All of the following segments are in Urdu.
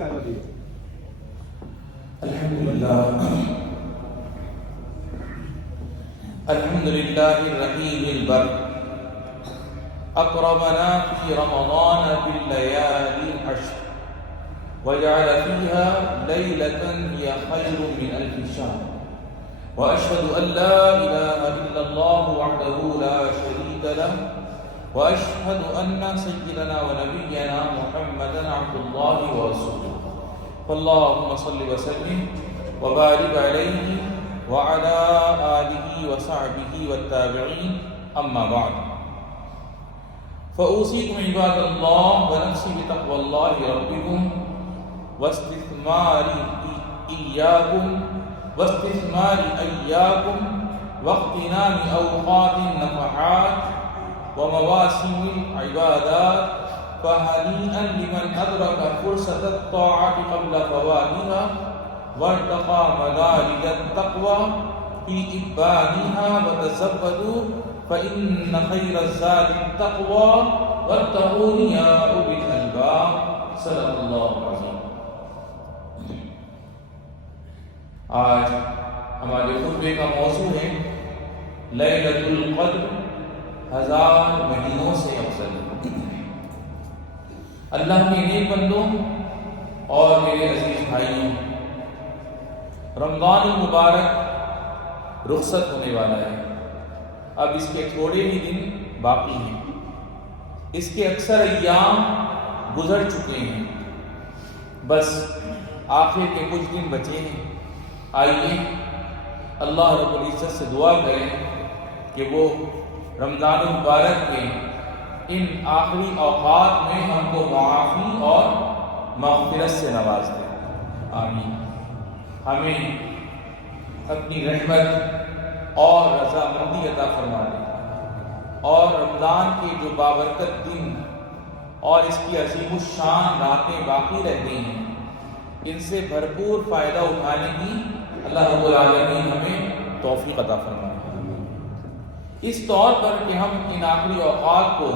کا عربی ہے. الحمد لله الرحيم البر أكرمنا في رمضان بالليالي العشر وجعل فيها ليلة هي خير من 1000 شهر وأشهد أن لا إله إلا الله وحده لا شريك له وأشهد أن سيدنا ونبينا محمدا عبد الله ورسوله فاللهم صل وسلم وبارك عليه وعلى آله وصحبه والتابعين أما بعد فأوصيكم عباد الله ونفسي بتقوى الله ربكم واستثمار إياكم واغتنام أوقات النفحات ومواسم العبادات فهنيئا لمن أدرك فرصة الطاعة قبل فواتها وارتقى مدارج التقوى في إبانها وتزودوا فإن خير الزاد التقوى واتقون يا أولي الألباب صدق الله العظيم. آج ہمارے خطبے کا موضوع ہے لیلۃ القدر 1000 مہینوں سے افضل. اللہ کے نیک بندوں اور میرے عزیز بھائیوں، رمضان المبارک رخصت ہونے والا ہے. اب اس کے تھوڑے ہی دن باقی ہیں. اس کے اکثر ایام گزر چکے ہیں، بس آخر کے کچھ دن بچے ہیں. آئیے اللہ رب العزت سے دعا کریں کہ وہ رمضان المبارک کے ان آخری اوقات میں ہم کو معافی اور مغفرت سے نواز دیں. آمین. ہمیں اپنی رحمت اور رضامندی عطا فرما دیں اور رمضان کے جو بابرکت دن اور اس کی عظیم الشان راتیں باقی رہتے ہیں، ان سے بھرپور فائدہ اٹھانے کی اللہ رب العالمین ہمیں توفیق عطا فرمائے. اس طور پر کہ ہم ان آخری اوقات کو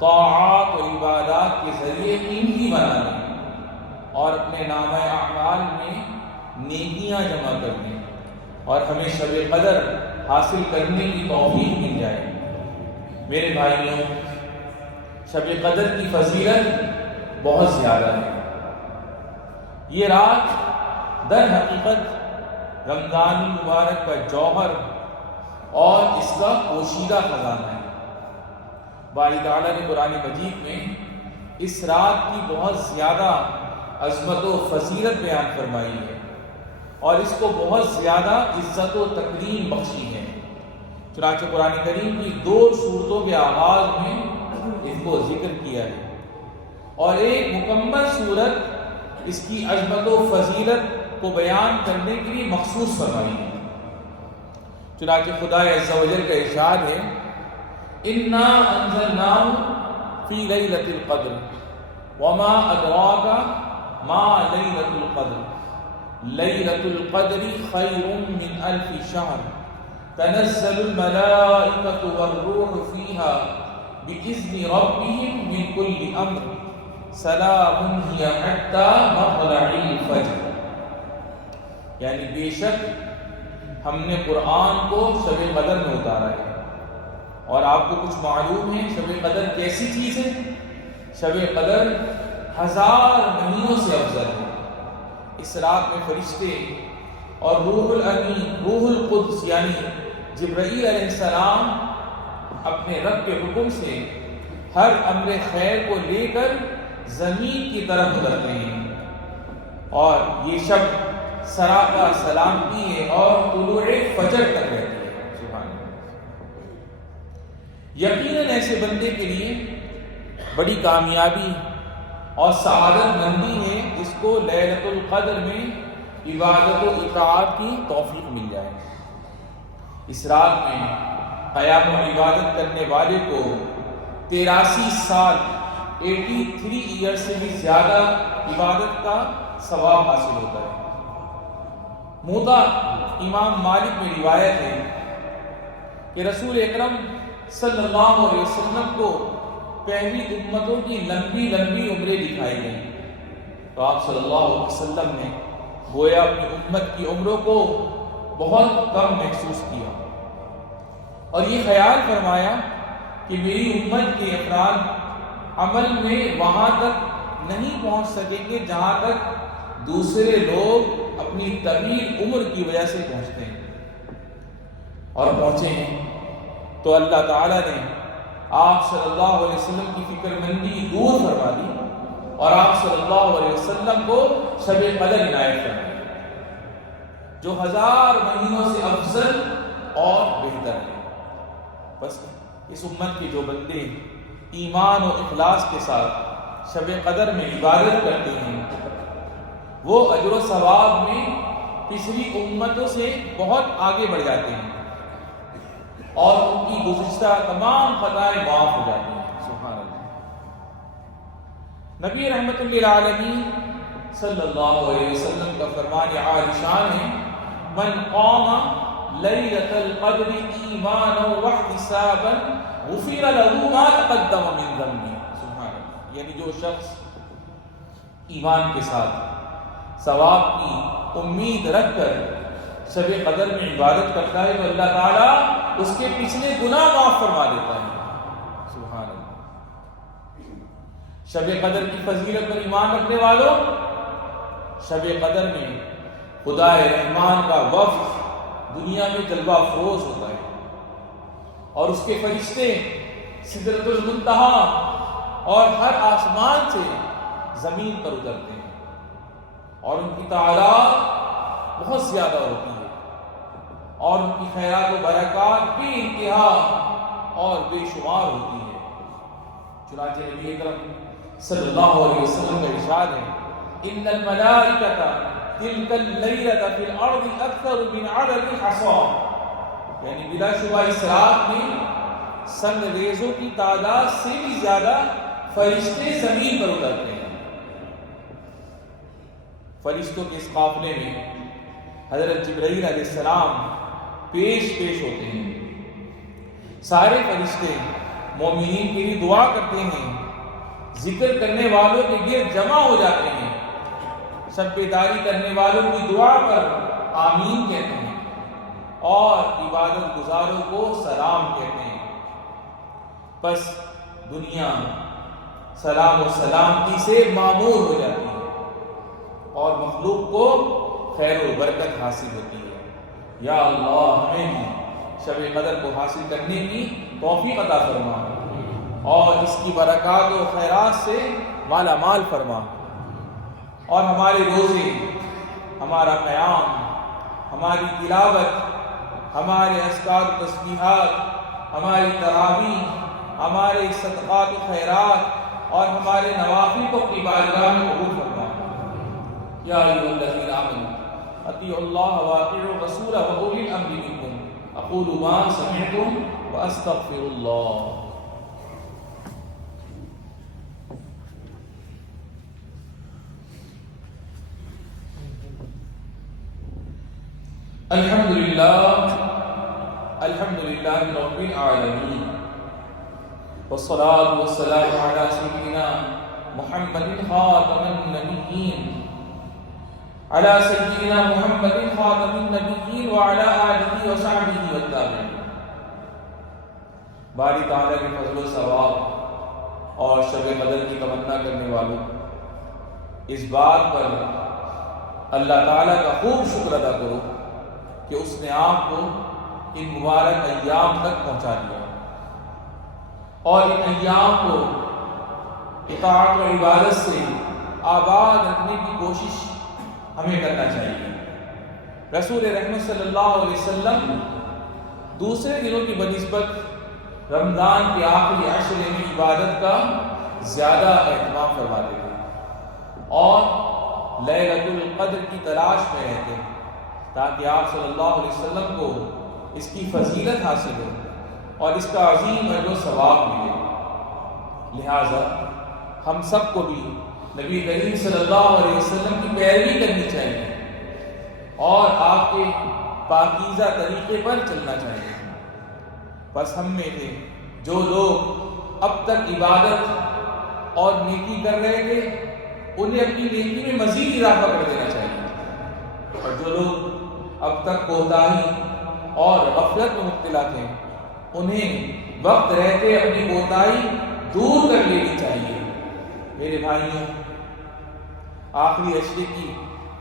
طاعات و عبادات کے ذریعے قیمتی بنا لیں اور اپنے نامہ اعمال میں نیکیاں جمع کر دیں اور ہمیں شب قدر حاصل کرنے کی توفیق مل جائے. میرے بھائیوں، شب قدر کی فضیلت بہت زیادہ ہے. یہ رات در حقیقت رمضان المبارک کا جوہر اور اس کا پوشیدہ خزانہ ہے. باری تعالیٰ نے قرآن مجید میں اس رات کی بہت زیادہ عظمت و فضیلت بیان فرمائی ہے اور اس کو بہت زیادہ عزت و تکریم بخشی ہے. چنانچہ قرآن کریم کی 2 سورتوں کے آغاز میں اس کو ذکر کیا ہے اور ایک مکمل سورت اس کی عظمت و فضیلت کو بیان کرنے کے لیے مخصوص فرمائی ہے. چنانچہ خدا عز و جل کا ارشاد ہے اِنَّا أَنزَلْنَاهُ فِي لَيْلَةِ الْقَدْرِ وَمَا أَدْرَاكَ مَا لَيْلَةُ الْقَدْرِ لَيْلَةُ الْقَدْرِ خَيْرٌ مِّنْ 1000 شَهْرٍ تَنَزَّلُ الْمَلَائِكَةُ وَالرُّوحُ فِيهَا بِإِذْنِ رَبِّهِمْ مِنْ كُلِّ أَمْرٍ سَلَامٌ هِيَ حَتَّى مَطْلَعِ الْفَجْرِ. یعنی بے شک ہم نے قرآن کو شب قدر میں اتارا ہے. اور آپ کو کچھ معلوم ہے شب قدر کیسی چیز ہے؟ شب قدر 1000 مہینوں سے افضل ہے. اس رات میں فرشتے اور روح الامین، روح القدس یعنی جبرائیل علیہ السلام اپنے رب کے حکم سے ہر امر خیر کو لے کر زمین کی طرف اترتے ہیں اور یہ شب سراپا سلامتی ہے اور طلوع فجر تک رہتی ہے. سبحان اللہ. یقیناً ایسے بندے کے لیے بڑی کامیابی اور سعادت مندی ہے جس کو لیلۃ القدر میں عبادت و اطاعت کی توفیق مل جائے. اس رات میں قیام و عبادت کرنے والے کو 83 سال 83 ایئر سے بھی زیادہ عبادت کا ثواب حاصل ہوتا ہے. موطا امام مالک میں روایت ہے کہ رسول اکرم صلی اللہ علیہ وسلم کو پہلی امتوں کی لمبی لمبی عمریں دکھائی گئیں تو آپ صلی اللہ علیہ وسلم نے گویا اپنی امت کی عمروں کو بہت کم محسوس کیا اور یہ خیال فرمایا کہ میری امت کے افراد عمل میں وہاں تک نہیں پہنچ سکیں گے جہاں تک دوسرے لوگ اپنی طویل عمر کی وجہ سے پہنچتے ہیں، اور پہنچے ہیں تو اللہ تعالیٰ نے آپ صلی اللہ علیہ وسلم کی فکر مندی دور فرما دی اور آپ صلی اللہ علیہ وسلم کو شب قدر عنایت فرمائی جو 1000 مہینوں سے افضل اور بہتر ہے۔ بس اس امت کے جو بندے ایمان و اخلاص کے ساتھ شب قدر میں عبادت کرتے ہیں وہ اجر و ثواب میں پچھلی امتوں سے بہت آگے بڑھ جاتے ہیں اور ان کی گزشتہ تمام خطائیں معاف ہو جاتی ہیں۔ سبحان اللہ۔ نبی رحمت للعالمین صلی اللہ علیہ وسلم کا فرمان عالی شان ہے، من قام لیلۃ القدر ایمانا واحتسابا غفر له ما تقدم من ذنبه۔ سبحان اللہ۔ یعنی جو شخص ایمان کے ساتھ ثواب کی امید رکھ کر شب قدر میں عبادت کرتا ہے تو اللہ تعالیٰ اس کے پچھلے گناہ معاف فرما دیتا ہے۔ سبحان اللہ۔ شب قدر کی فضیلت پر ایمان رکھنے والوں، شب قدر میں خدا رحمان کا وفد دنیا میں جلوہ افروز ہوتا ہے اور اس کے فرشتے سدرۃ المنتہا اور ہر آسمان سے زمین پر اترتے ہیں اور ان کی تعداد بہت زیادہ ہوتی ہے اور ان کی خیرات و برکات بے انتہا اور بے شمار ہوتی ہے۔ چنانچہ نبی اکرم صلی اللہ علیہ وسلم کا ارشاد ہے، ان الملائکۃ تلک اللیلۃ فی الارض اکثر من عدد الحصا، یعنی بلا شبہ اس رات میں سنگ ریزوں کی تعداد سے بھی زیادہ فرشتے زمین پر اترتے ہیں۔ فرشتوں کے اس قافلے میں حضرت جبرائیل علیہ السلام پیش ہوتے ہیں۔ سارے فرشتے مومنین کے لیے دعا کرتے ہیں، ذکر کرنے والوں کے گرد جمع ہو جاتے ہیں، شب بیداری کرنے والوں کی دعا پر آمین کہتے ہیں اور عبادت گزاروں کو سلام کہتے ہیں۔ بس دنیا سلام و سلامتی سے معمور ہو جاتی ہے اور مخلوق کو خیر و برکت حاصل ہوتی ہے۔ یا اللہ ہمیں بھی شب قدر کو حاصل کرنے کی توفیق عطا فرما اور اس کی برکات و خیرات سے مالا مال فرما، اور ہمارے روزے، ہمارا قیام، ہماری تلاوت، ہمارے اذکار و تسبیحات، ہماری تراویح، ہمارے صدقات و خیرات اور ہمارے نوافل کو اپنی بارگاہ میں قبول فرما۔ یا ایھا الذین آمنوا اطیعوا اللہ واطیعوا الرسول واولی الامر منکم اقول ما سمعتم واستغفر اللہ۔ الحمدللہ رب العالمین والصلاة والسلام علی سیدنا محمد خاتم النبیین على سيدنا محمد خاتم النبيين وعلى آله وصحبه والتابعين۔ باری تعالیٰ کے فضل و ثواب اور شب قدر کی تمنا کرنے والوں، اس بات پر اللہ تعالیٰ کا خوب شکر ادا کرو کہ اس نے آپ کو ان مبارک ایام تک پہنچا دیا اور ان ایام کو اطاعت و عبادت سے آباد رکھنے کی کوشش ہمیں کرنا چاہیے۔ رسول رحمت صلی اللہ علیہ وسلم دوسرے دنوں کی بنسبت رمضان کے آخری عشرے میں عبادت کا زیادہ اہتمام فرماتے تھے اور لیلۃ القدر کی تلاش میں رہتے ہیں تاکہ آپ صلی اللہ علیہ وسلم کو اس کی فضیلت حاصل ہو اور اس کا عظیم اجر و ثواب ملے۔ لہٰذا ہم سب کو بھی نبی کریم صلی اللہ علیہ وسلم کی پیروی کرنی چاہیے اور آپ کے پاکیزہ طریقے پر چلنا چاہیے۔ بس ہم میں تھے جو لوگ اب تک عبادت اور نیکی کر رہے تھے انہیں اپنی نیکی میں مزید اضافہ کر دینا چاہیے، اور جو لوگ اب تک کوتاہی اور غفلت میں مبتلا تھے انہیں وقت رہتے اپنی کوتاہی دور کر لینی چاہیے۔ میرے بھائیوں، آخری عشرے کی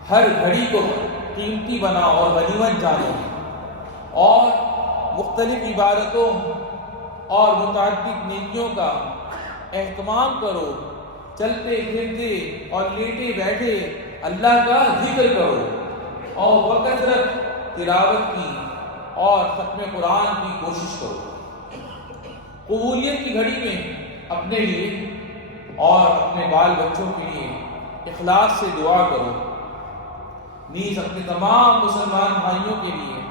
ہر گھڑی کو قیمتی بناؤ اور غنیمت جانو، اور مختلف عبادتوں اور متعدد نیکیوں کا اہتمام کرو۔ چلتے پھرتے اور لیٹے بیٹھے اللہ کا ذکر کرو، اور بکثرت تلاوت کی اور ختم قرآن کی کوشش کرو۔ قبولیت کی گھڑی میں اپنے لیے اور اپنے بال بچوں کے لیے اخلاص سے دعا کرو، نیز اپنے تمام مسلمان بھائیوں کے لیے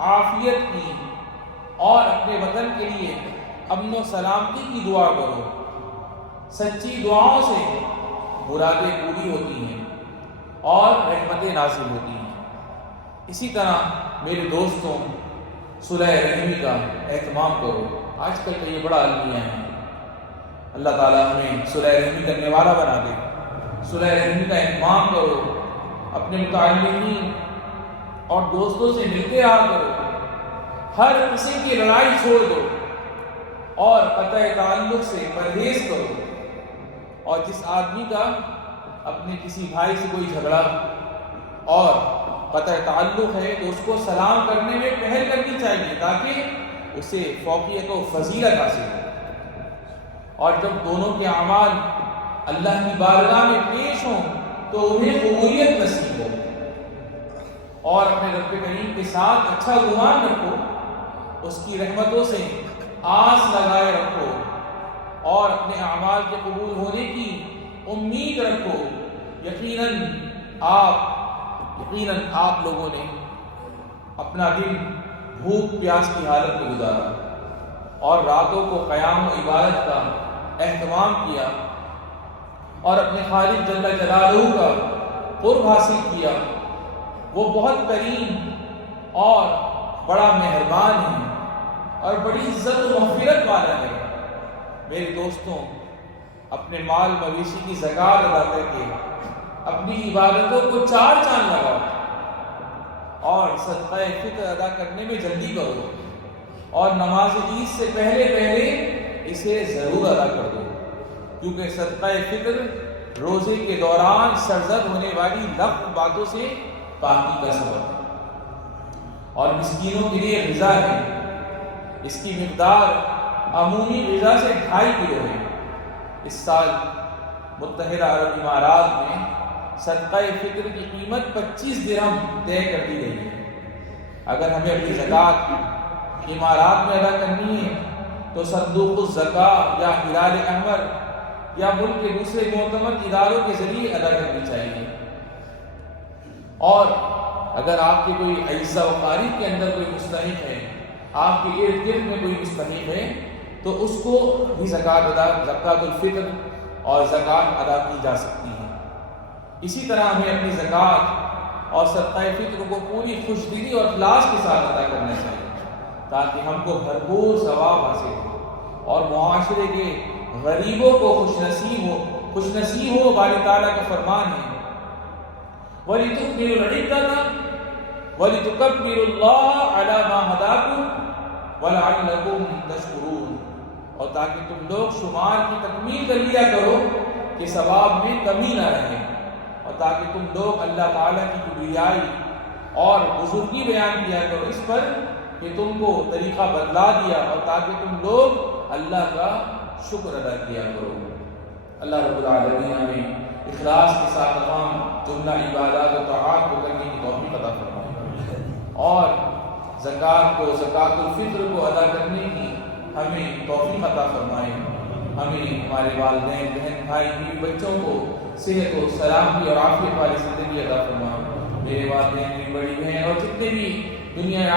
عافیت کی اور اپنے وطن کے لیے امن و سلامتی کی دعا کرو۔ سچی دعاؤں سے مرادیں پوری ہوتی ہیں اور رحمتیں نازل ہوتی ہیں۔ اسی طرح میرے دوستوں، صلح رحمی کا اہتمام کرو۔ آج کل کا یہ بڑا المیہ ہے، اللہ تعالیٰ ہمیں صلح رحمی کرنے والا بنا دے۔ صلح رحمی کا اہتمام کرو، اپنے متعلقین اور دوستوں سے ملتے رہا کرو، ہر قسم کی لڑائی چھوڑ دو اور قطع تعلق سے پرہیز کرو۔ اور جس آدمی کا اپنے کسی بھائی سے کوئی جھگڑا اور قطع تعلق ہے تو اس کو سلام کرنے میں پہل کرنی چاہیے تاکہ اسے فوقیت و فضیلت حاصل ہو، اور جب دونوں کے اعمال اللہ کی بارگاہ میں پیش ہوں تو انہیں قبولیت نصیب ہو۔ اور اپنے رب کریم کے ساتھ اچھا گمان رکھو، اس کی رحمتوں سے آس لگائے رکھو، اور اپنے اعمال کے قبول ہونے کی امید رکھو۔ یقیناً آپ لوگوں نے اپنا دن بھوک پیاس کی حالت میں گزارا اور راتوں کو قیام و عبادت کا اہتمام کیا، اور اپنے خالق جل جلالہ کا قرب حاصل کیا۔ وہ بہت کریم اور بڑا مہربان ہے اور بڑی عزت و مغفرت والا ہے۔ میرے دوستوں، اپنے مال مویشی کی زکوٰۃ ادا کر کے اپنی عبادتوں کو چار چاند لگاؤ، اور صدقہ فطر ادا کرنے میں جلدی کرو، اور نماز عید سے پہلے اسے ضرور ادا کر دو، کیونکہ صدقہ فطر روزے کے دوران سرزد ہونے والی لغو باتوں سے پاکی کا سبب ہے، اور مسکینوں کے لیے غذا ہے۔ اس کی مقدار عمومی غذا سے 2.5 کلو ہے۔ اس سال متحدہ عرب امارات میں صدقہ فطر کی قیمت 25 درہم طے کر دی گئی ہے۔ اگر ہمیں اپنی زکوٰۃ امارات میں ادا کرنی ہے تو صندوق الزکاة یا ہلال احمر یا ملک کے دوسرے معتمد اداروں کے ذریعے ادا کرنی چاہیے۔ اور اگر آپ کے کوئی اعزہ و اقارب کے اندر کوئی مستحق ہے، آپ کے ارد گرد میں کوئی مستحق ہے، تو اس کو بھی زکوٰۃ الفطر اور زکوٰۃ ادا کی جا سکتی ہے۔ اسی طرح ہمیں اپنی زکوٰۃ اور صدقہ فطر کو پوری خوش دلی اور اخلاص کے ساتھ ادا کرنا چاہیے، تاکہ ہم کو بھرپور ثواب حاصل ہو اور معاشرے کے غریبوں کو خوش نصیب ہو۔ باری تعالیٰ کا فرمان ہے، وَلِتُكْمِلُوا الْعِدَّةَ وَلِتُكَبِّرُوا اللَّهَ عَلَى مَا هَدَاكُمْ وَلَعَلَّكُمْ تَشْكُرُونَ، اور تاکہ تم لوگ شمار کی تکمیل کر لیا کرو کہ ثواب میں کمی نہ رہے، اور تاکہ تم لوگ اللہ تعالیٰ کی کبریائی اور بزرگی بیان کیا کرو اس پر کہ تم کو طریقہ بدلا دیا، اور تاکہ تم لوگ اللہ کا شکر ادا کیا کرو۔ اللہ رب العالمین ہمیں اخلاص کے ساتھ تمام جملہ عبادات و طاعات کو کرنے کی توفیق عطا فرمائے، اور زکوٰۃ الفطر کو ادا کرنے کی ہمیں توفیق عطا فرمائے۔ ہمیں ہمارے والدین، بہن بھائی، بیوی بچوں کو صحت و سلامتی اور عافیت والی زندگی عطا فرمائے۔ میرے والدین، میری بڑی بہن اور جتنے بھی دنیا